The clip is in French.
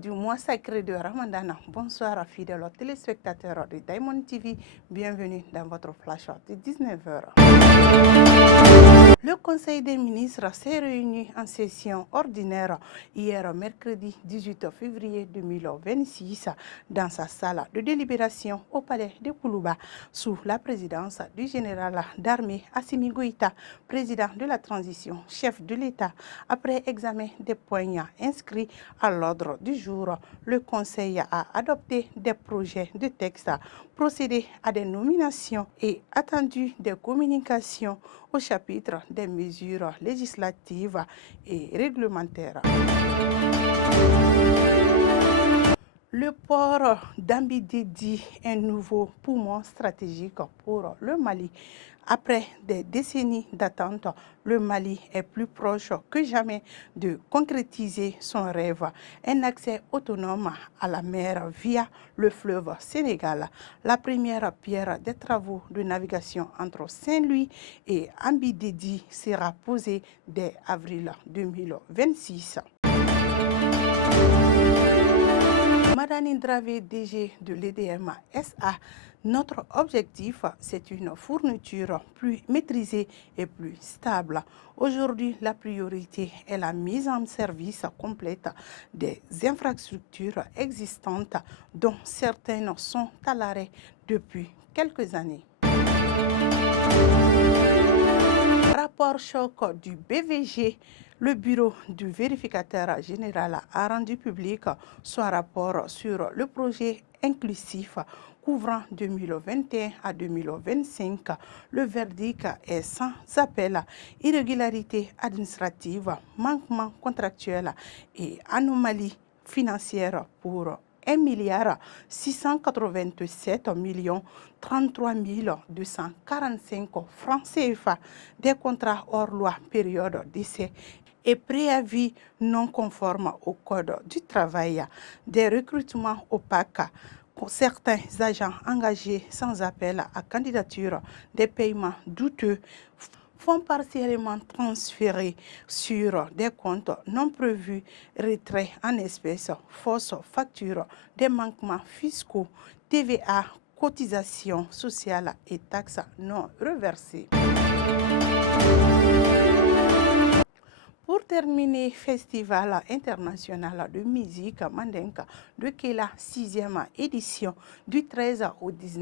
du mois sacré de Ramadan. Bonsoir fidèles téléspectateurs de Diamond TV. Bienvenue dans votre flash de 19h. Le Conseil des ministres s'est réuni en session ordinaire hier mercredi 18 février 2026 dans sa salle de délibération au palais de Koulouba sous la présidence du général d'armée Assimi Goïta, président de la transition, chef de l'État. Après examen des points inscrits à l'ordre du jour, le Conseil a adopté des projets de texte, procédé à des nominations et attendu des communications au chapitre des mesures législatives et réglementaires. Le port d'Ambidédi, un nouveau poumon stratégique pour le Mali. Après des décennies d'attente, le Mali est plus proche que jamais de concrétiser son rêve, un accès autonome à la mer via le fleuve Sénégal. La première pierre des travaux de navigation entre Saint-Louis et Ambidédi sera posée dès avril 2026. Madani Dravé, DG de l'EDM SA, notre objectif, c'est une fourniture plus maîtrisée et plus stable. Aujourd'hui, la priorité est la mise en service complète des infrastructures existantes, dont certaines sont à l'arrêt depuis quelques années. Rapport choc du BVG. Le bureau du vérificateur général a rendu public son rapport sur le projet inclusif couvrant 2021 à 2025. Le verdict est sans appel: irrégularité administrative, manquement contractuel et anomalie financière pour 1,687 milliard 33 245 francs CFA, des contrats hors loi période d'essai et préavis non conformes au Code du travail, des recrutements opaques pour certains agents engagés sans appel à candidature, des paiements douteux, fonds partiellement transférés sur des comptes non prévus, retrait en espèces, fausses factures, des manquements fiscaux, TVA, cotisations sociales et taxes non reversées. Pour terminer, Festival international de musique Mandenka de Kela, 6e édition, du 13 au 19